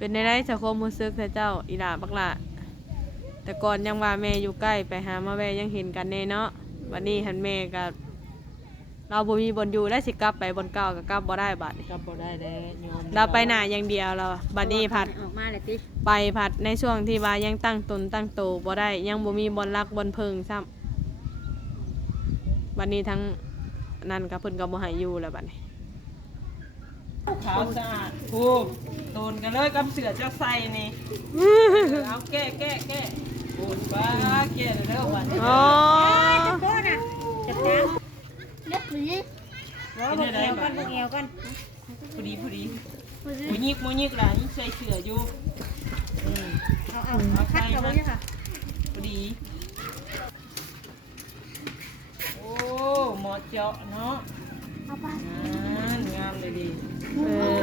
เป็นได้สังคมรู้สึกแต่เจ้าอีหล่าบักล่ะแต่ก่อนยังว่าแม่อยู่ใกล้ไปหามาแวยังเห็นกันแน่เนาะวันนี้หันแม่กับเราบ่มีบนอยู่ได้สิกลับไปบนเก่ากับกลับบ่ได้บัดนี้ กลับบ่ได้แล้วโยม เราไปหน้าอย่างเดียวเราบัดนี้ผัด ออกมาเลยติ ไปผัดในช่วงที่ว่ายังตั้งตนตั้งโตบ่ได้ยังบ่มีบนรักบนเพิงซ้ำบัดนี้ทั้งนั้นกับเพิ่นก็บ่ให้อยู่แล้วบัดนี้ ขาวสะอาดครูโดนกันเลยกับเสือเจ้าใส่นี่เอาแก้โอ้ยบ้าแก้เด้อวันนี้ อ๋อ จะโคตรอ่ะจับจ้างเล็กหรือ เป็นอะไร ก่ บ้า อนเอวก่อน พอดีมูยิกหลานใส่เสืออยู่ เอาคัดกับมันค่ะ พอดีโอ้หมอเจาะเนาะงามเลยดี เออ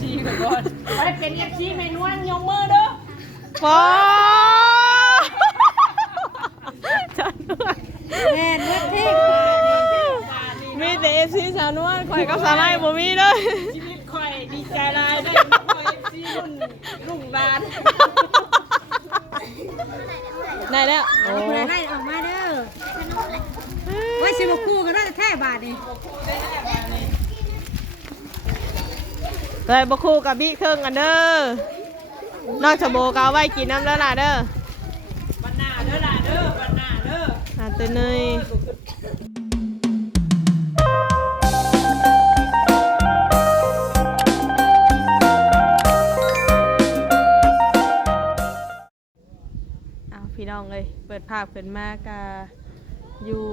ชี้กันก่อนไปเป็นยักษ์ชี้ให้นวลยกมือเด้อ พอ แม่เลือดเท่กว่า มีแต่ FC สาวนวลข่อยกับสาวไล่บ่มีเลย ชีวิตค่อยดีใจลายได้ค่อยซีรุ่นรุ่งบาน ได้แล้วโอ้ ไล่ออกมาเด้อไว้สิบคู่กันว่าจะแท้บาทนี่ เลยบ่คู่กับบี้เครื่องกันเด้อนอกจากโบก็เอาไว้กินน้ำแล้วล่ะเด้อ บันหน้าเด้อล่ะเด้อบันหน้าเด้อ ตื่นเนยเอาพี่น้องเลยเปิดภาพขึ้นมากะอยู่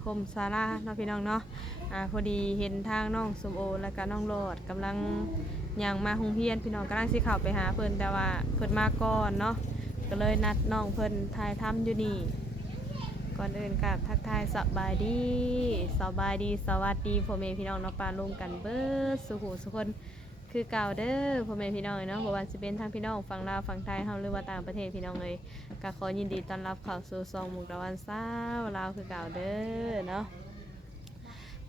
โฮมซาร่าเนาะพี่น้องเนาะพอดีเห็นทางน้องสมโอและก็น้องโลดกำลังย่างมาโรงเรียนพี่น้องกำลังสิเข้าไปหาเพิ่นแต่ว่าเพิ่นมาก่อนเนาะก็เลยนัดน้องเพิ่นถ่ายทำอยู่นี่ก่อนอื่นกับทักทายสบายดีสวัสดีพ่อแม่พี่น้องเนาะปาลุงกันเบิดสุขุสุคนคือเก่าเด้อพ่อแม่พี่น้องเนาะบ่ว่าสิเป็นทางพี่น้องฝั่งลาวฝั่งไทยเฮาหรือว่าต่างประเทศพี่น้องเลยก็ขอยินดีต้อนรับเข้าสู่ซองมุกดาวันเช้าลาวคือเก่าเด้อเนาะ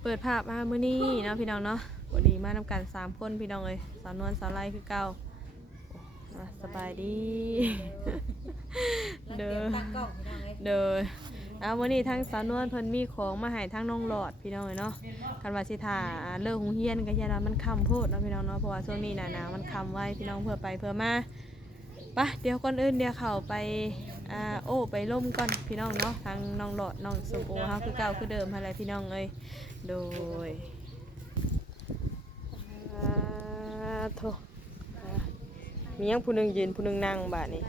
เปิดภาพมามื้อนี้เนาะพี่น้องเนาะบ่ดีมานำกัน3คนพี่น้องเลยสาวนวลสาวไลคือเก่าสบายดีเด้อเด้อวันนี้ทั้งสาวนวลเพิ่นมีของมาให้ทั้งน้องหลอดพี่น้องเนาะคันว่าสิท่าเลิกโรงเรียนก็อย่ามันค่ำโพดเนาะพี่น้องเนาะเพราะว่าช่วงนี้หนาวมันค่ำไว้พี่น้องเพื่อไปเพื่อมาปะเดี๋ยวก่อนอื่นเดี๋ยวเข้าไปไปล่มก่อนพี่น้องเนาะทั้งน้องหลอดน้องสมโอเฮาคือเก่าคือเดิมอะไรพี่น้องเอ้ยโดยโธ่มียังผู้หนึงยืนผู้หนึงนั่งบาดนี้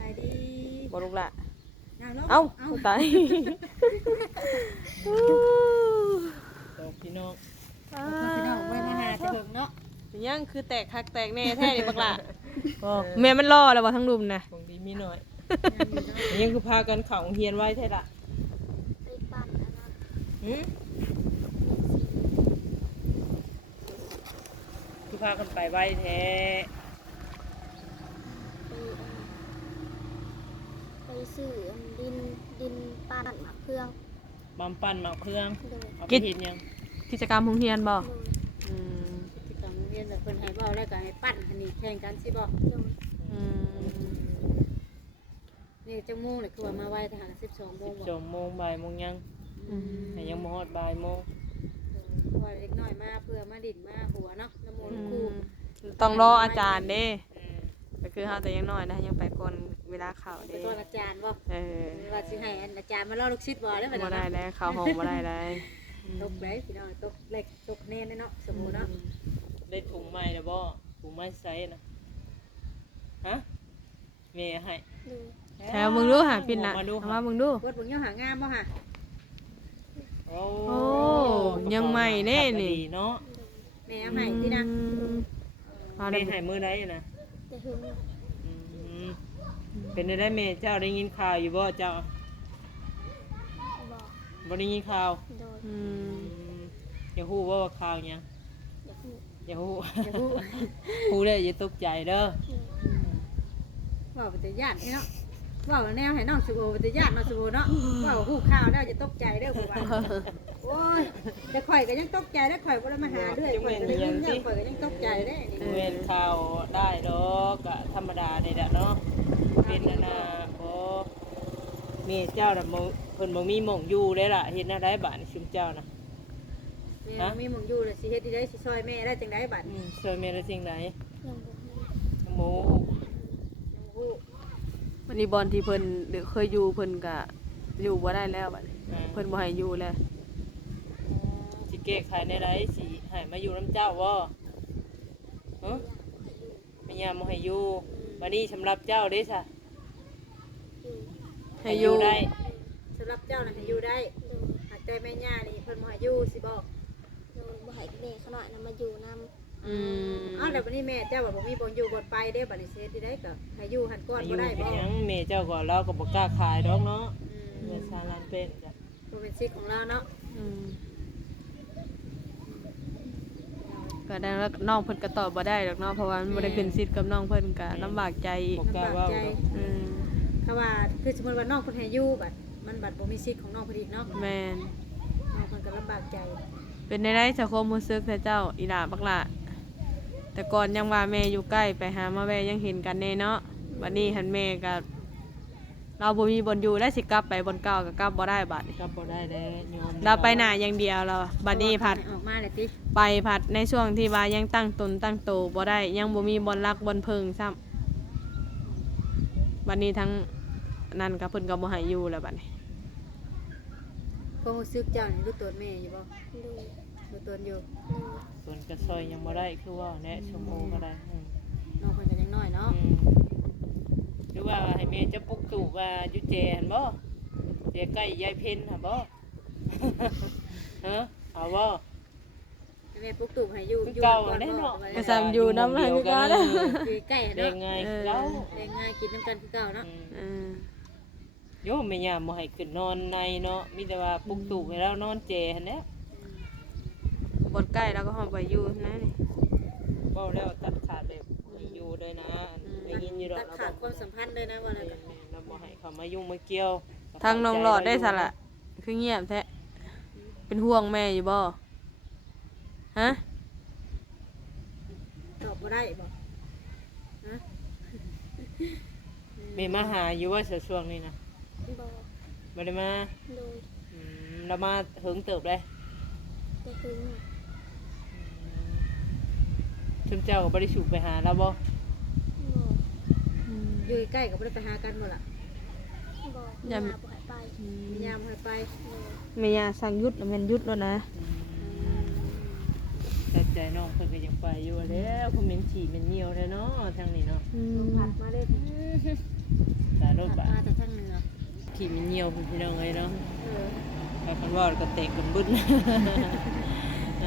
บ่ลูกละเอ้าตาย พี่น้อง พี่น้องไว้มาหาจะถึงเนาะ ยังคือแตกคักแตกแน่แท้นี่บักล่ะแม่มันล่อแล้วบ่ทั้งดุมนะ ของดีมีหน่อยยังคือพากันเข่าเฮียนไว้แท้ละคือพากันไปไว้แท้ ไปซื้อดินปั้นหมักเครื่อง บำปั่นหมักเครื่องเอาไปเห็นยัง กิจกรรมโรงเรียนบ่ โดย อืม ที่กำเรียนแบบเพิ่นให้เว้าแล้วก็ให้ปั้นอันนี้แข่งกันสิบ่ โดย อืม นี่จังโมงเลยคือว่ามาไว้ทหาร12 โมงบ่ 12 โมงบ่ายโมงยังแต่ยังบ่ฮอดบ่ายโมง ว่าเล็กน้อยมาเพื่อมาดินมาหัวเนาะน้ำมนต์ครู ต้องรออาจารย์เด้ก็คือเฮาแต่ยังน้อยนะยังไปก่อนเวลาเข้า ไป เด้ ก่อนอาจารย์บ่ ว่าสิให้อาจารย์มาเล่าลูกศิษย์บ่ได้บัด บ่ นี้ ได้ เนาะ แล้วเข้าห้องบ่ได้เลย ตกได้พี่น้องตกเล็กตกแน่เนาะสมมุติเนาะ ได้ถุงใหม่แล้วบ่ถุงใหม่ไซส์นะฮะแม่ให้ โดย แถวมึงดูหาปิ่นน่ะเอามามึงดู กดเบิ่งยังหางามบ่ฮะ โอ้ โอ้ยังใหม่แน่นี่ เนาะ แม่เอาให้ตินะ เอา แม่ ได้ ให้มื้อใดนะ แต่หึง เป็นได้แม่เจ้าได้ยินข่าวอยู่บ่เจ้า บอก บ่ได้ยินข่าว โดย อืม อย่าฮู้ว่าข่าวหยัง อยากหู อย่าฮู้ฮู้ได้อย่าตกใจเด้อ ว่าเป็นญาติเนาะว่าแนวให้น้องสุโบเป็นญาติน้องสุโบเนาะว่าฮู้ข่าวแล้วจะตกใจเด้อผู้ว่าโอ้ยแต่ข่อยก็ยังตกใจแล้วข่อยบ่ได้มาหาเรื่อยข่อยก็ได้ยินเรื่องข่อยก็ยังตกใจเด้นี่ เว้นข่าวได้ดอก รรมดานี่แหละเนาะเป็นอันน่ะบ่แม่เจ้าน่ะบ่เพิ่นบ่มีหม่องอยู่เลยล่ะเฮ็ดแนวใดบาดนี่ชุมเจ้าน่ะ แม่มีหมองอยู่เลยสิเฮ็ดได้สิซอยแม่ได้จังไดบัด ช่วยแม่ได้สิ่งใด ยังบ่มี หมู ยังฮู้ วันนี้บอลที่เพิ่นหรือเคยอยู่เพิ่นก็อยู่บ่ได้แล้วบัดนี้เพิ่นบ่ให้อยู่แล้ว สิแก้ไขในใดสิให้มาอยู่น้ำเจ้าบ่ฮะแม่ย่าบ่ให้อยู่บัดนี้สำหรับเจ้าเด้ซะ อยู่ ให้อยู่ ได้ สำหรับเจ้าน่ะให้อยู่ได้ โดย หากใจแม่ย่านี่เพิ่นบ่ให้อยู่สิบอก โดยบ่ให้แม่เขาหน่อยนะมาอยู่นำ อืม อ้าวแล้วบัดนี้แม่เจ้าว่าบ่มีบ่อยู่บ่ไปเด้บัดนี้สิเฮ็ดได้ก็ให้อยู่หันก่อนบ่ได้ เป็ บ่ นหยังแม่เจ้าก็เราก็บ่กล้าขายดอกเนาะ อืม เงินซาลานเป็นจ้ะ บ่เป็นสิทธิ์ของเราเนาะ อืมก็ได้แล้วน้องเพิ่นก็ตอบบ่ได้ดอกเนาะเพราะว่ามันบ่ได้เป็นสิทธิ์กับน้องเพิ่นก็ลำบากใจอีก บ่กล้าเว้าดอก อืม เขาว่าคือสมมุติว่าน้องเพิ่นให้อยู่บัดมันบัดบ่มีสิทธิ์ของน้องเพิ่นอีกเนาะ แม่น น้องเพิ่นก็ลำบากใจ เป็นได้สังคมรู้สึกแต่เจ้าอีหล่าบักหล่ะแต่ก่อนยังว่าแม่อยู่ใกล้ไปหามาแวยังเห็นกันแน่เนาะบัดนี้หันแม่ก็เราบ่มีบนอยู่แล้วสิกลับไปบนเก่าก็กลับบ่ได้บัดนี้ กลับบ่ได้แล้วโยม เราไปหน้าอย่างเดียวเราบัดนี้ผัด ออกมาเลยติ ไปผัดในช่วงที่ว่ายังตั้งตนตั้งโตบ่ได้ยังบ่มีบนรักบนเพิงซ้ำบัดนี้ทั้งนั้นก็เพิ่นก็บ่ให้อยู่แล้วบัดนี้ ความรู้สึกเจ้านี่รู้ตัวแม่อยู่บ่ โดย รู้ตัวอยู่ โดย ส่วนกระซอยยังบ่ได้คือว่าแนะชมโอก็ได้น้องเพิ่นก็ยังน้อยเนาะ หรือว่าให้แม่จะปลุกตู่ว่าอยู่เจหั่นบ่เจใกล้ยายเพ็ญหั่นบ่ ฮะเอาบ่ แม่ปลุกตู่ให้อยู่ คือเก่าแน่เนาะ ก็ซ้ำอยู่นำให้คือเก่าเด้อ อยู่ใกล้ ได้ เนาะ ไงคือเก่า ได้ง่ายกินน้ำกันคือเก่าเนาะ อืม โยมแม่ย่าบ่ให้ขึ้นนอนในเนาะมีแต่ว่าปลุกตู่ให้เรานอนเจหั่นแหละ บนใกล้แล้วก็ห้องไปอยู่นะนี่ เว้าแล้วตัดขาดเลยอยู่เลยนะได้ยินอยู่ดอก ตัดขาดความสัมพันธ์เลยนะว่าแล้วกัน เราบ่ให้เขามายุ่งมาเกี่ยว ทางน้องหลอดได้สละคือเงียบแท้เป็นห่วงแม่อยู่บ่ฮะ ตอบบ่ได้บ่ฮะ แม่มาหาอยู่ว่าช่วงนี้นะ บ่ บ่ได้มา โดย เรามาเหิงเติบเลย แต่ถึง ชุมเจ้าก็บ่ได้ฉุกไปหาเราบ่ บ่ อยู่ใกล้ก็บ่ได้ไปหากันบ่ล่ะ บ่ย่าบ่ให้ไป มียามให้ไป โดย แม่ยาสั่งหยุดแล้วแม่นหยุดแล้วนะ แต่ใจน้องเพิ่นก็ยังไปอยู่แล้วคงเหม็นฉี่เหม็นเหนียวแท้เนาะทางนี้เนาะ ลมพัดมาเด้ ตาโรค พัด บา มาแต่ทางเหนือ ฉี่เหม็นเหนียวเพิ่นพี่น้องเอ้ยเนาะ เออ ไปกันว่าก็แตกกันบึ้น เอ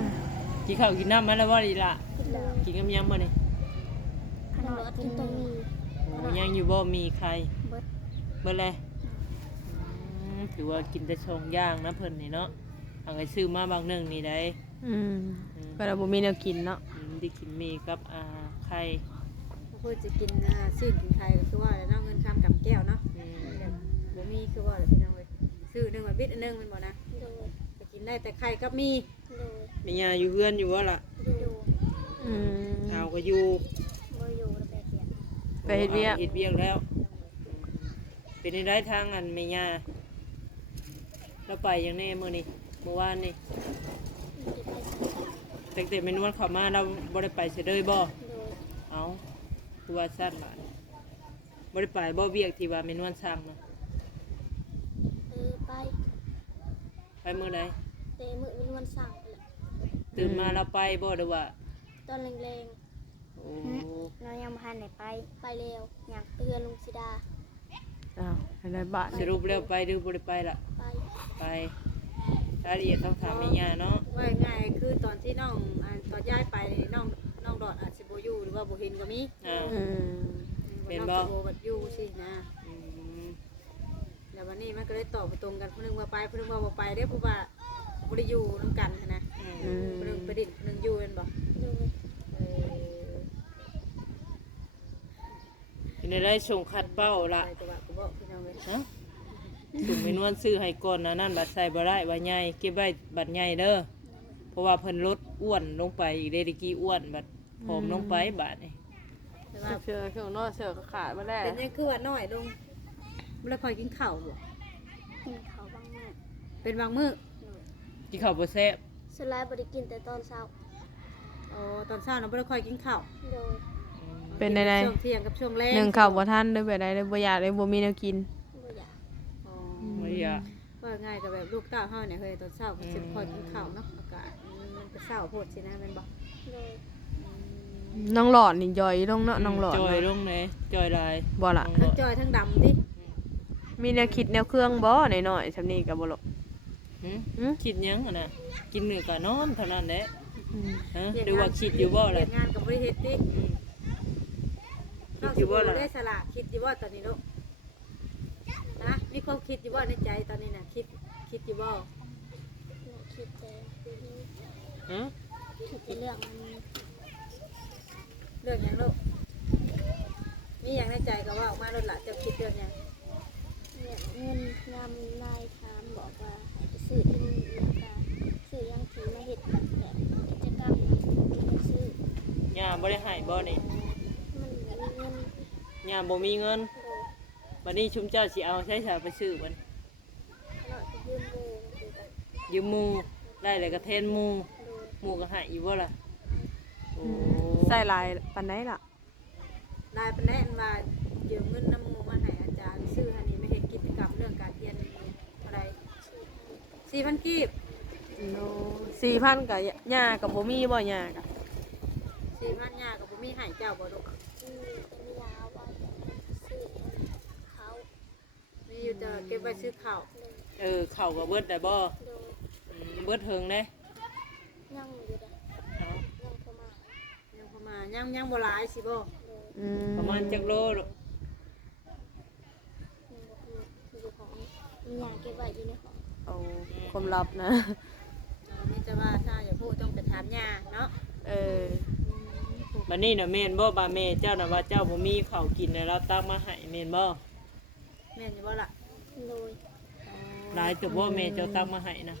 อกินข้าวกินน้ำมาแล้วบ่ดีล่ะ กินแล้ว กินกับยังบ่นี่ ขนมกินตรงนี้ โอ้ยังอยู่บ่มีใคร เบิด เบิดเลยถือว่ากินแต่ชงย่างนะเพิ่นนี่เนาะเอาไปซื้อมาบางหนึงนี่ได้ อืมก็เราบ่มีแนวกินเนาะ ได้กินมีกับไข่ เพื่อจะกินซื้อกินไทยก็คือว่าแล้วเนาะเงินคำกับแก้วเนาะ บ่มีคือว่าเลยพี่น้องเว้ยซื้อหนึงมาบิดอันหนึงแมันบ่นะ โดย ก็กินได้แต่ไข่กับมี โดย มียาอยู่เพื่อนอยู่ว่าล่ะ อยู่ อืม เฮาก็อยู่ บ่อยู่แล้วไปเปลี่ยน ไปเฮ็ดเวียก เฮ็ดเวียกแล้ว เป็นได้ทางอันแม่ย่าเราไปอย่างแน่มื้อนี้เมื่อวานนี่ สิไปสังกัด ตั้งแต่แม่นวลเข้ามาเราบ่ได้ไปเสียเลยบ่ โดย เอาคือว่าสั้นบาดบ่ได้ไปบ่เวียกที่ว่าแม่นวลสั่งเนาะ ไป ไปมื้อใด แต่มื้อเป็นวันสั่งไปแหละ ตื่นมาเราไปบ่หรือว่า ตอนแรง โอ้ ๆเรายังบ่ทันได้ไปแล้วอยากเตือนลุงสิดา อ้าวอะไรบาท สรุปแล้วไปหรือบ่ได้ไปล่ะ ไป ไปรายละเอียดต้องถามแม่ย่าเนาะ ว่าง่ายๆคือตอนที่น้องตอนย้ายไปนี่น้องดอดอาจสิบ่อยู่หรือว่าบ่เห็นก็มี อ่า อืม เป็น ว่า บ่ น้องสิบ่แบบอยู่สินะ อืม แล้ววันนี้มันก็เลยตอบบ่ตรงกันผู้หนึงว่าไปผู้หนึงว่าบ่ไปเด้อเพราะว่าบ่ได้อยู่นํกันหั้นนะ อืม ผู้หนึงไปดินผู้หนึงอยู่แม่นบ่ โดย เออ เป็นได้ส่งคัดเป้าละ ไปตัวก็บอกพี่น้องเว้ย ฮะถุงเมนวนซื้อให้ก่อนนะนั่นบัดใส่บ่ได้ว่าใหญ่เก็บไว้บัดใหญ่เด้อเพราะว่าเพิ่นลดอ้วนลงไปอีกเดดิกี้อ้วนบัดผอมลงไปบาดนี่ แต่ ว่า เสือเครื่องนอกเสือก็ขาดมาแล้ว เป็นยังคือว่าน้อยลงบ่ได้ค่อยกินข้าวบ่ กินข้าวบางมื้อ เป็นบางมื้อ กินข้าวบ่แซ่บ สลายบ่ได้กินแต่ตอนเช้า อ๋อตอนเช้าน่ะบ่ได้ค่อยกินข้าว โดย เป็นใด ช่วงเที่ยงกับช่วงแลง ๆหนึ่งข้าวบ่ทันเด้อแบบใดเด้อบ่อยากเลยบ่มีแนวกิน บ่อยาก อ๋อ บ่อยาก ว่าง่ายก็แบบลูกเต้าเฮาเนี่ยเฮ้ยตอนเช้าก็สิค่อยกินข้าวเนาะอากาศมันก็เช้าโพดสินะแม่นบ่ โดย น้องหลอดนี่ย่อยลงเนาะน้องหลอด จอยล เนาะ งไหนจอยลาย บ่ล่ะ ทั้งจอยทั้งดำติ มีแนวคิดแนวเครื่องบ่หน่อยๆซำนี้ก็บ่หรอก หืม หึ คิดหยังอะน่ะกินมื้อก็นอนเท่านั้นแหละ อืม ฮะหรือว่าคิดอยู่บ่ล่ะ เฮ็ดงานก็บ่ได้เฮ็ดติ อืม น้อง คิดอยู่บ่ล่ะ ได้สละคิดอยู่บ่ตอนนี้ลูกนะมีความคิดอยู่บ่ในใจตอนนี้น่ะคิดอยู่บ่ หนูคิดแต่ ฮะ คิดแต่เรื่องมัน เรื่องหยังลูกมีหยังในใจก็ว่าออกมาโลดล่ะเจะคิดเรื่องหยัง เนี่ยเงินยามนายถามบอกว่าให้ไปซื้อดินแล้วก็ซื้อหยังที่มาเฮ็ดแบบกิจกรรมนั้นไปซื้อย่ าบ่ได้ให้บ่นี่ มันมีเงิน ย่าบ่มีเงิน โดย บัดนี้ชุมเจ้าสิเอาใช้สาไปซื้อมัน เราจะยืมโบดูกัน ยืมหมู่ได้แล้วก็แทนหมู่ โดย หมู่ก็ให้อยู่บ่ล่ะโอ้ ใส่ลายปานใดล่ะ นายเป็นแน่นว่ายืมเงินน้ำหมูมาให้อาจารย์ซื้ออันนี้ไม่เฮ็ดกิจกรรมเรื่องการเรียนอะไร4,000กีบ โล4,000ก็ย่าก็บ่มีบ่ย่าก็ 4,000ย่าก็บ่มีให้เจ้าบ่ลูก มียาว่าจะซื้อเขา มีอยู่แต่เก็บไว้ซื้อข้าว เข้าก็เบิดได้บ่ โดย เบิดเฮิงเด้ ยังอยู่ได้ เนาะ ยังเข้ามา ยังประมาณยังบ่หลายสิบ่ โดย อืม ประมาณจักโลลูก ยังบอกอยู่ของมียาเก็บไว้อยู่ในของ เอาความลับนะ มีแต่ว่าถ้าอย่าพูดต้องไปถามย่าเนาะ เออ บัดนี้น่ะแม่นบ่บาแม่เจ้าน่ะว่าเจ้าบ่มีข้าวกินแล้วเราตักมาให้แม่นบ่ แม่นอยู่บ่ล่ะ โดย หลายตัวบ่แม่เจ้าตักมาให้นะ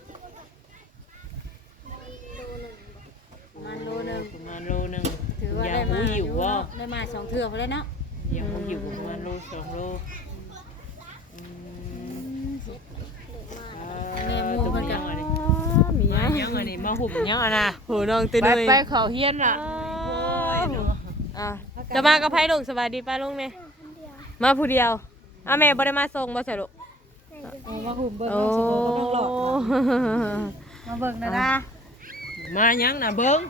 โลหนึ่งบอก ประมาณโลนึง ประมาณโลนึง ถือว่า ยั ได้ ง มา บ่หิวบ่ เนาะได้มา2เทื่อพุ่นแล้วเนาะ ยังบ่หิวประมาณโล2โลอืม เสร็จเลยมา แม่หมู่เพิ่นก็ มี มา ห ยั ยัง ง อันนี้มาหุ่มยังอ่ะนะ โหน้องตื่น ไป เลย ไปเขาเฮียนล่ะ อ่ะจะมากับไผลุงสบายดีป้าลุงเนี่ย คนเดียว มาผู้เดียวอ่ะแม่บ่ได้มาส่งบ่ใช่ลูก แม่อยู่ เอามาหุ่มเบิ่ง โอ้ น้องหลอดมาเบิ่งนะนะ มายังน่ะเบิ่ง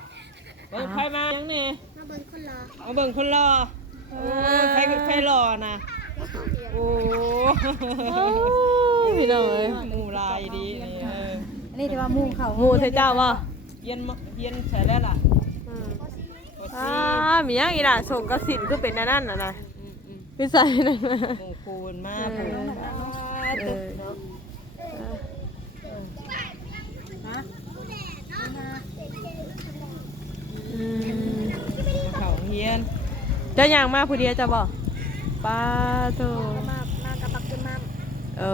เบิ่งไผมายังนี่ มาเบิ่งคนรอ เอาเบิ่งคนรอโอ้ยไผรอน่ะ แล้วคนเดียว โอ้ พี่น้องเอ้ย หมู่ลายดีนี่ อันนี้ที่ว่าหมู่เขา หมู่เทเจ้าบ่ เฮียนใส่แล้วล่ะ อ่ามีหยังอีหล่ะส่งกสินคือเป็นอันนั่นน่ะนะพี่ใส่นั่นน่ะ หมู่คูณมา เอ เพิ่น อ ฮะ อืม เขาเฮียน เจ้าย่างมาผู้เดียวจ้ะบ่ป้าโต มากับบักขึ้นมา เอ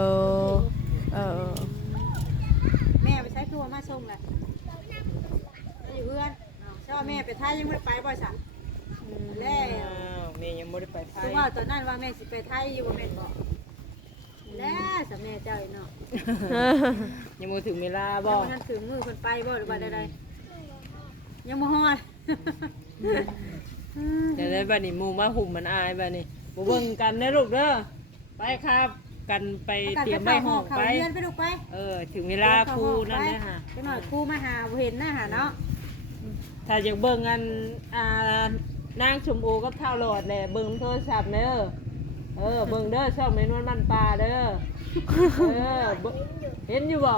อเออ แม่ไปใช้ตัวมาส่งแหละอยู่เพื่อนชอบแม่ไปไทยยังไม่ได้ไปบ่สั่งแล้ว อ้าวแม่ยังบ่ได้ไปไท คื ย อว่าตอนนั้นว่าแม่สิไปไทยอยู่บ่แม่นบอกแล้วสำแม่เจ้าอีเนาะ ยังบ่ถึงเวลาบ่ ยังบ่ทันถึงมือเพิ่นไปบ่หรือว่าใดๆยังบ่ฮอด แต่ได้บัดนี้หมู่มาหุ่มมันอายบัดนี้บ่เบิ่งกันเด้อลูกเด้อไปครับกันไปเตรียมไว้ห้อง เขา ไป เรียนไปลูกไป ถึงเวลาครูนั่นแหละค่ะ จังหน่อยครูมาหาบ่เห็นหน้าหาเนาะ ถ้าอยากเบิ่งอันนางชมโอกับเท่าหลอดแหละเบิ่งโทรศัพท์เด้อเบิ่งเด้อช่องในนวลมันปลาเด้อเห็นอยู่บ่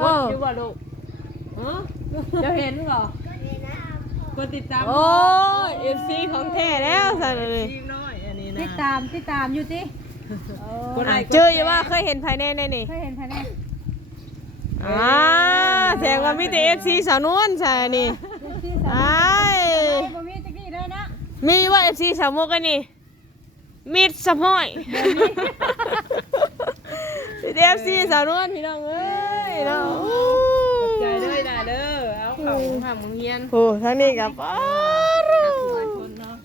กดอยู่บ่ลูกฮะจะเห็นบ่กดติดตาม โอ้ย FC ของแท้แล้วสั่นเลย ทีมน้อยอันนี้นะ ติดตามอยู่ติ กดไลค์ เจออยู่ว่าเคยเห็นภายในในนี่ เคยเห็นภายใน แสดงว่ามีแต่ FC สาวนวลใช่นี่อ้าย บ่มีจักนี่เลยนะ มีว่า FC สาวมุกกันนี่มีดสะห้อยมีแต่ FC สาวนวลพี่น้องเอ้ยเนาะ ขอบใจด้วยนะเด้อเอาเข้าห้องทำโรงเรียน โอ้ทางนี้กับป้า คนเนาะ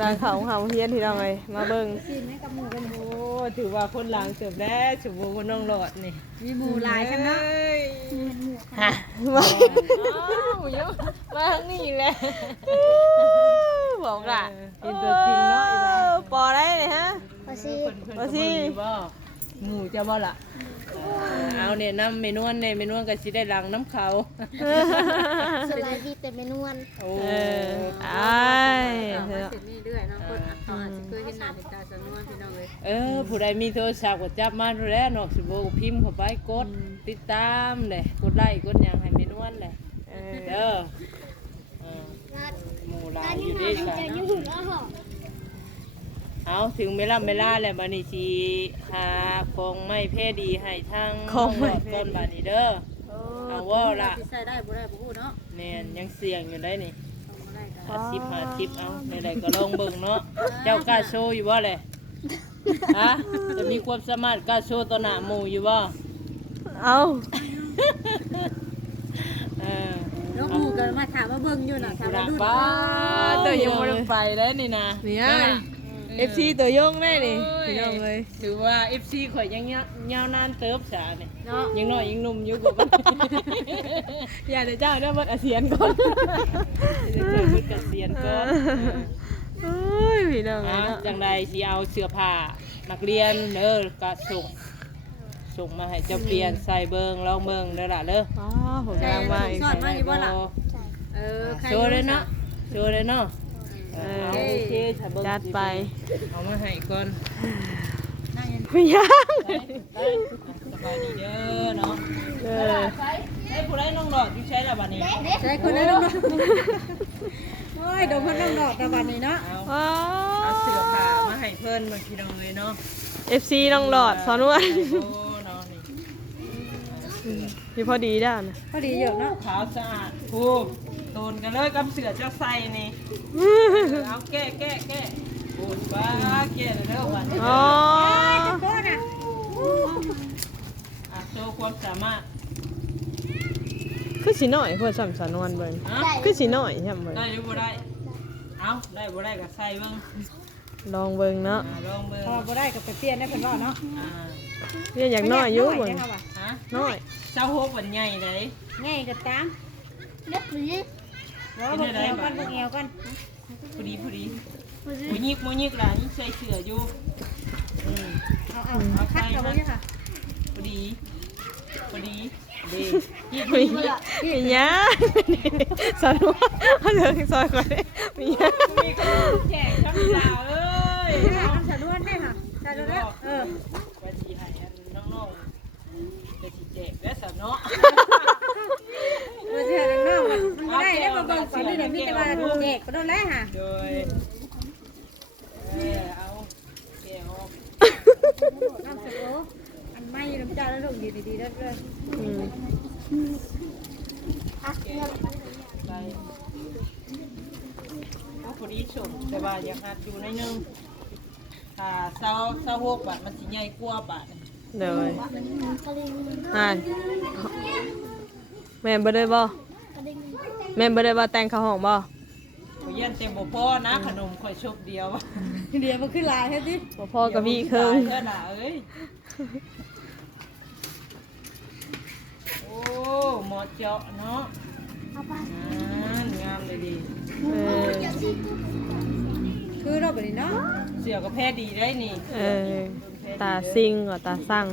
ร้านเขาหาเฮียนที่เราไงมาเบิ่ง ซีนให้กับหมู่กัน โอ้ถือว่าคนหลังเติบแล้วสมบูรณ์คนน้องหลอดนี่ มีหมู่หลายกันเนาะ ฮะมามาทางนี้แหละบอกล่ะ เป็นตัวจริงเนาะ ปอได้เลยฮะ พอสิ ว่าสิบ่หมู่จะบ่ล่ะเอาเนี่ยน้ำเมนวนเนี่ยเมนวนก็สิได้หลังน้ำเขา สไลด์ดีแต่ไม่นวล โอ้ อ้าย เอามาเสร็จนี่เรื่อยเนาะคนเขาอาจจะเคยเห็นหน้าเห็นตาสนวนพี่น้องเลย ผู้ใดมีโทรศัพท์ก็จับมาดูแลนอกสิบ่พิมพ์เข้าไปกดติดตามเลยกดไลค์กดหยังให้เมนวนเลยเด้อหมู่หลานอยู่ด้วยกัน จะยุ่งแล้วเหรอ เอาถึงเวลาแล้วบัดนี้สิหาของไม้แพร่ดีให้ทาง ของไม้ ต้นบัดนี้เด้อเอาว่าล่ะ สิใส่ได้บ่ได้บ่ฮู้เนาะ แม่นยังเสี่ยงอยู่ได้นี่ เอาบ่ได้ก็ 50เอาในใดก็ลองเบิ่งเนาะเจ้ากล้าโชว์อยู่บ่เลยฮะจะมีความสามารถกล้าโชว์ต่อหน้าหมู่อยู่บ่ เอา เออ แล้วหมู่ก็มาถามว่าเบิ่งอยู่น่ะถามว่ารุ่น ป้าเด้อยังบ่ได้ไปได้นี่นะ เนี่ยFC ตัวยงได้นี่พี่น้องเลย ถือว่า FC ข่อยยังยาวนานเติบสานี่ เนาะ ยังน้อยยังหนุ่มอยู่กว่าบัด อย่าเดี๋ยวเจ้าเดี๋ยวมันอาเซียนก่อน เดี๋ยวเจอเพิ่นเกษียณก่อน โอ้ยพี่น้องเลยเนาะ จังใดสิเอาเสื้อผ้านักเรียนเด้อก็ส่งมาให้เจ้าเปลี่ยนใส่เบิ่งลองเบิ่งเด้อล่ะเด้อ อ๋อผมกำลังมาอีก สอนมาอยู่บ่ล่ะ ใช่ ใคร โชว์เลยเนาะโชว์เลยเนาะ โอ โอเคถ้าเบิ่ง จัดไป เอามาให้ก่อน นั่งยัน ไม่ยัง สบายดีเด้อเนาะ เออ ให้ผู้ใดน้องดอกอยู่ใช้ละบัดนี้ ใช้คนนั้นเนาะโอ้ยโดนเพิ่นน้องดอกตะวันนี้เนาะ เอา อ๋อ เอาเสื้อผ้ามาให้เพิ่นมาพี่น้องเลยเนาะ FC น้องหลอดสอนว่า โอ้เนาะนี่ พี่พอดีด้านนะ พอดีอยู่เนาะ ขาวสะอาดผู้โตนกันเลยกับเสื้อเจ้าใส่นี่ เอาแก้ปูนบ้าแก้เลยเด้อวันนี้ อ๋อ โคตรน่ะ โชว์ความสามารถ คือสีหน่อยเพื่อสำสานวนเบิ่ง ฮะ คือสีหน่อยใช่ไหม ได้หรือบ่ได้ เอาได้บ่ได้ก็ใส่เบิ่ง ลองเบิ่งเนาะ ลองเบิ่ง พอบ่ได้ก็ไปเปลี่ยนได้เพิ่นว่าเนาะ อ่า เรียนอย่างน้อยอยู่เบิ่ง ฮะ น้อย เจ้าโฮกวันใหญ่เลย ง่ายก็ตาม เล็กหรือ ว่าบ่เอวกันบ่เอวกัน พอดีมูยิกล่ะนี่ใส่เสื้ออยู่อืม เอาคัดกับบ่เนี่ยค่ะ พอดีเด้ยิก มีมีหยังสอนว่าเอาเรื่องซอยก่อนเลยมีหยัง มีคนแจกคำสาวเอ้ย เอาสะดวกได้ค่ะสะดวกแล้ว ไปสิให้อันน้องๆไปสิแจกแล้วสาวเนาะ เชื่อน้องมันบ่ได้ได้บ่เบิ่งก่อนนี่เดี๋ยวมีแต่ว่าแจกก็โดนแล้วค่ะ โดยเอาแกะออก น้ำสะโออันไม่น้ำจ้าแล้วลูกอยู่ดีๆได้เลย อืม แกะไปเอาพอดีส่งแต่ว่าอยากหัดอยู่ในนึงเศร้า6 บาทมันสิใหญ่กว่าบาท เดี๋ยว กระดิ่ง อ่านแม่นบ่ได้บ่ กระดิ่ง แม่นบ่ได้บ่แต่งเข้าห้องบ่ ข่อยยันเต็มบ่พอนะขนมข่อยชบเดียว เดี๋ยวมันขึ้นลายใช่ดิ บ่พอกับพี่ครึ่ง เด้อน่ะเอ้ยโอ้หมอเจาะเนาะ เอาไป งามเลยดี เออ คือเราแบบนี้เนาะ เสือก็แพ้ดีได้นี่ เออตาซิงกับตาสั่ง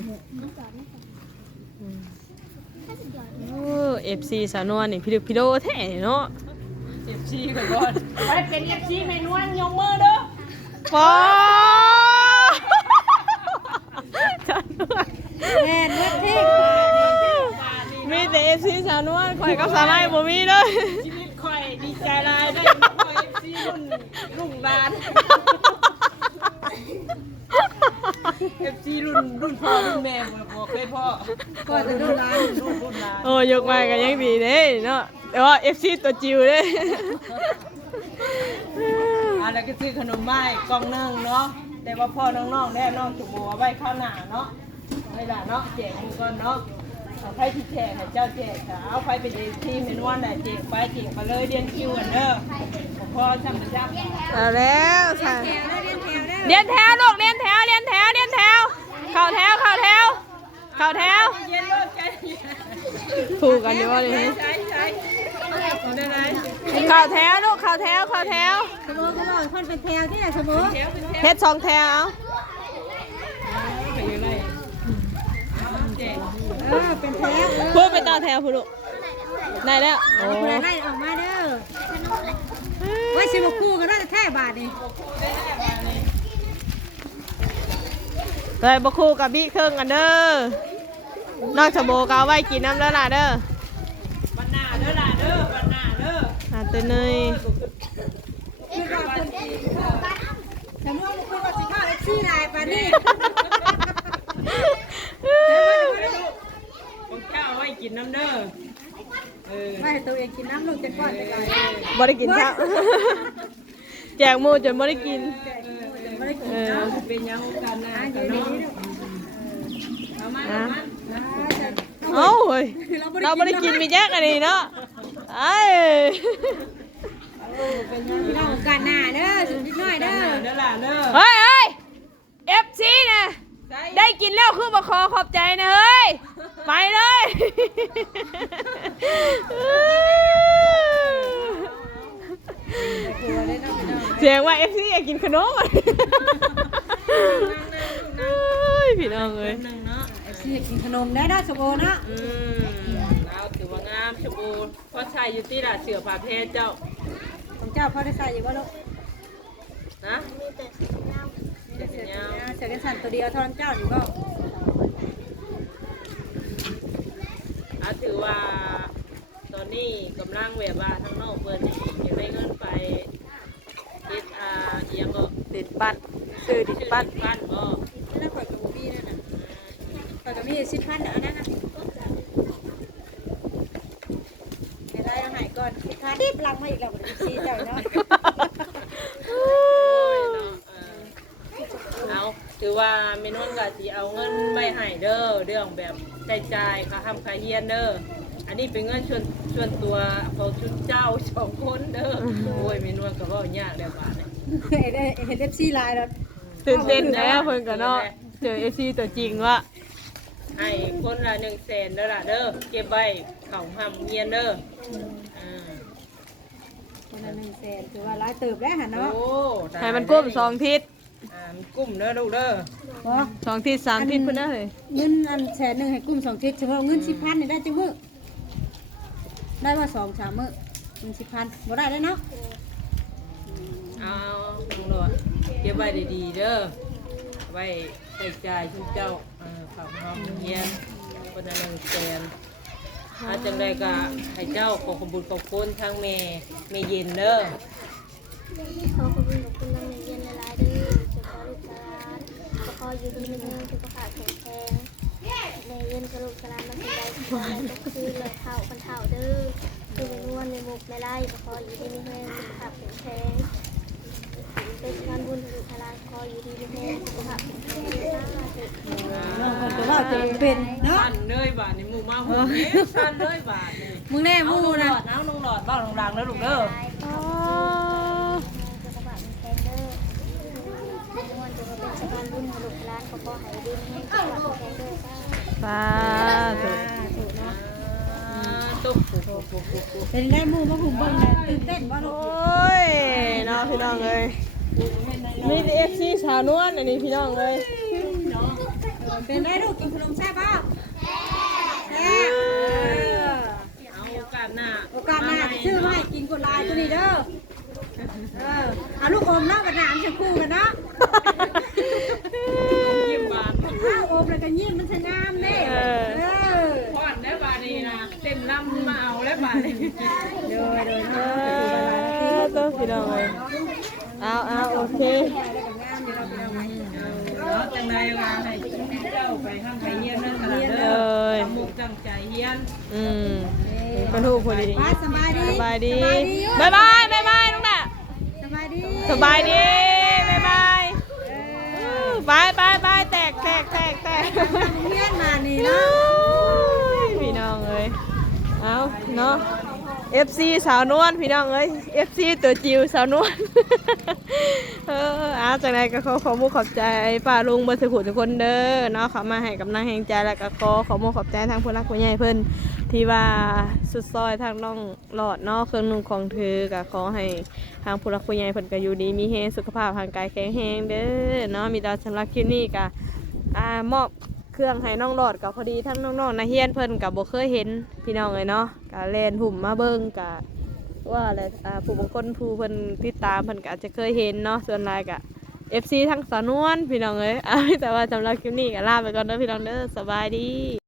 โอ้ FC สาวนวลนี่พี่ดึกพี่โดแท้เนาะ FC ก่อนก่อนไปเป็น FC เมนวนยกมือเด้อ ปอ แม่นเมื่อเท่ง มีแต่ FC สาวนวลข่อยกับสาไลบ่มีเลย ชีวิตข่อยดีใจหลายได้ข่อย FC รุ่นลุงบาน FC รุ่นพ่อรุ่นแม่บ่เคยพ่อ ก็จะโดนร้าน รุ่นหลาน โอ้ยกมากันยังดีเด้เนาะแต่ว่า FC ตัวจิ๋วเด้ แล้วก็ซื้อขนมไม้กล่องนึงเนาะแต่ว่าพ่อน้องๆแน่น้องจุกบัวไว้ข้าวหน้าเนาะไม่ล่ะเนาะแจกมือก่อนเนาะเอาไฟที่แจกให้เจ้าแจกค่ะเอาไฟไปดีที่เมนวันได้แจกไปเลยเรียนคิวกันเด้อพ พอช่างมันยาก เอาแล้วค่ะ แถวได้เรียนแถวได้ เรียนแถวลูกเรียนแถวเรียนแถวเรียนแถวเข้าแถวเข้าแถวเข้าแถว เย็นโลดใจ ถูกกันอยู่ว่าเลย ใช่ได้ไหม เข้าแถวลูกเข้าแถวเข้าแถว สมมุติก็บอกคนเป็นแถวที่ไหนสมมุติ เฮ็ด2แถว ไปอยู่ไรเจ๊ เป็นแถว พูดไปต่อแถวพูดลูกได้แล้วโอ้ คนไล่ออกมาเด้อว่าชิบคู่กันน่าจะแท้บาทนี่ เลยบ่คู่กับบี้เครื่องกันเด้อนอกจากโบก็เอาไว้กินน้ำแล้วล่ะเด้อ บันหน้าเด้อล่ะเด้อบันหน้าเด้อ เต้นเนย คือว่าคนฉันว่ามันคือว่าสิข้าวเอฟซีไลน์ปานี่ ผมเจ้าไว้กินน้ำเด้อไม่ตัวเองกินน้ำลูกจะก้อนจะก่อน บ่ได้กินข้าวแจกหมูจนบ่ได้กิน ไม่ได้กิน เป็นยังกันนะกันเนาะเอามาเอามา เอ้าเฮ้ยเราบ่ได้กินมีแยกอันนี้เนาะไอ้ เป็นยังพี่น้องกันหน้าเด้อสุดนิดหน่อยเด้อ เด้อล่ะเด้อ เฮ้ยเฮ้ย FC นะได้กินแล้วคือมาขอขอบใจนะเฮ้ยไปเลยเสียงว่า FC อยากกินขนมพี่น้องเอ้ย นึงเนาะ เอฟซีกินขนมได้ด้สมโอเนาะ เราถือว่างามชมพูเพราะใส่อยู่ที่ละเสือผ้าเพชรเจ้า ของเจ้าพ่อได้ใส่อยู่บ่ลูก นะ มีแต่สีเงา เดี๋ยวสิเนี่ย เสือกันสั่นตัวเดียวเท่านั้นเจ้าอยู่บ่ ถือว่าตอนนี้กำลังแบบว่าทั้งนอกเปิดนี่จะได้เงินไปเฮ็ดเอียงก็ ดิดปั้นซื้อดิดปั้น ปั้นก็ นี่น่าข่อยกับบูบี้นั่นน่ะข่อยกับมี10,000อันนั้นน่ะเดี๋ยวได้เอาให้ก่อน10,000ดิบลังมาอีกแล้วบ่ได้ซีเจ้าเนาะ เอาถือว่าเมนูกะสิเอาเงินไปให้เด้อเรื่องแบบใจจ่ายค่าทำค่าเฮียนเด้ออันนี้เป็นเงินส่วนตัวของชุดเจ้า2คนเด้อโอ้ยเมนูก็เว้ายากแล้วบาดนี้ เห็น FC ไลน์แล้ว ตื่นเต้นแล้วเพิ่นก็เนาะเจอ FC ตัวจริงว่า ให้คนละ100,000เด้อล่ะเด้อเก็บไว้เข้าห้ำเฮียนเด้อ คนละ100,000ถือว่าหลายเติบแล้วหั่น โอ้ เนาะ ให้มันกุ้ม2ทิศ มันกุ้มเด้อลูกเด้อ บ่ 2ทิศ3ทิศพุ่นนะเฮ้ย เงินอันแสนหนึงให้กลุ่ม2ทิศเฉพาะเงิน10,000นี่ได้จังมื้อได้ว่า2-3มื้อเงิน10,000บ่ได้แล้วเนาะ เอาน้องโดดเก็บไว้ดีๆเด้อไว้ใช้จ่ายชุดเจ้าเข้าห้ำเฮียนคนละ100,000อาจังไดก็ให้เจ้าขอขอบคุญขอบคุณทั้งแม่เย็นเด้อ ขอขอบคุณกับคุณน้ำเย็นในร้านด้วยจะขอลูกสลานจะขออยู่ดีมีเงินสุขภาพแข็งแรงในเย็นกระลูกสลานมันเป็นได้ทุกวันก็คือเลยเท่าคนเท่าเด้อคือเป็นนวลในมุกในไร่จะขออยู่ดีมีเงินสุขภาพแข็งแรงเป็นสะพานบุญสุขลานขออยู่ดีมีเงินสุขภาพแข็งแรงสาธุ น้องคนก็เว้าตัวเองเป็นเนาะ สั่นเลยบาทนี่หมู่มาหุ่นเอ๊ะสั่นเลยบาทนี่ มึงแน่ เอา หมู่ น้องหล นะ อดเอาน้องหลอดบ้านน้องดังแล้วลูกเด้อ อ๋อ สุขภาพแข็งแรงเด้อในวันจะมาเป็นสะพานบุญให้ลูกหลานขอขอให้ดีมีสุขภาพแข็งแรงสาธุ สาธุ ถูกเนาะ ตุ๊บปุ๊บ เป็นได้หมู่มาหุ่มเบิ่งนะตื่นเต้นบ่ โอ ลูก้ ยน้องพี่น้องเลยมี FC ชาวนวลอันนี้พี่น้องเลย เป็นได้ลูกกินขนมแซ่บบ่แซ่บ เอาโอกาสหน้า โอกาสหน้าชื่อมาให้กินกดลายตัวนี้เด้อเอาลูกอมเนาะกับน้ำจะคู่กันเนาะ ยิ้มบาน เอาอมแล้วก็ยิ้มมันจะงามเด้ พอดได้บาทนี่นะเต็มลำมาเอาแล้วบาทนี่ โดย เออตัวพี่น้องเลยเอาโอเค เนาะจังไรว่าให้เจ้าไปห้างไปเฮียนนั่นตลาด เล เด้อย มุกตั้งใจเฮียน เป็นหูคนดี สบายดี สบายดีบ๊ายบายบ๊ายบายน้องน่ะ สบายดี สบายดีบ๊ายบายไปแตก เฮียนมานี่เนาะ พี่น้องเอ้ยเอาเนาะ FC สาวนวลพี่น้องเอ้ย FC ตัวจิ๋วสาวนวล จากไหนก็ขอมุกขอบใจป้าลุงเบอร์สุขุทุกคนเด้อเนาะเขามาให้กำลังแห่งใจแล้วก็ขอมุกขอบใจทางผู้รักผู้ใหญ่เพิ่นที่ว่าสุดซอยทางน้องหลอดเนาะเครื่องนุ่งของเธอก็ขอให้ทางผู้รักผู้ใหญ่เพิ่นก็อยู่ดีมีแรงสุขภาพทางกายแข็งแรงเด้อเนาะมีดาวสำหรับคลิปนี้ก็มอบเครื่องให้น้องหลอดกับพอดีทั้งน้องๆนะเฮียนเพิ่นกับบ่เคยเห็นพี่น้องเลยเนาะก็แลนหุ่มมาเบิ่งกะว่าอะไรผู้บางคนผู้เพิ่นติดตามเพิ่นก็อาจจะเคยเห็นเนาะส่วนหลายก็ FC ทั้งสาวนวลพี่น้องเอ้ยแต่ว่าสำหรับคลิปนี้ก็ลาไปก่อนเด้อพี่น้องเด้อสบายดี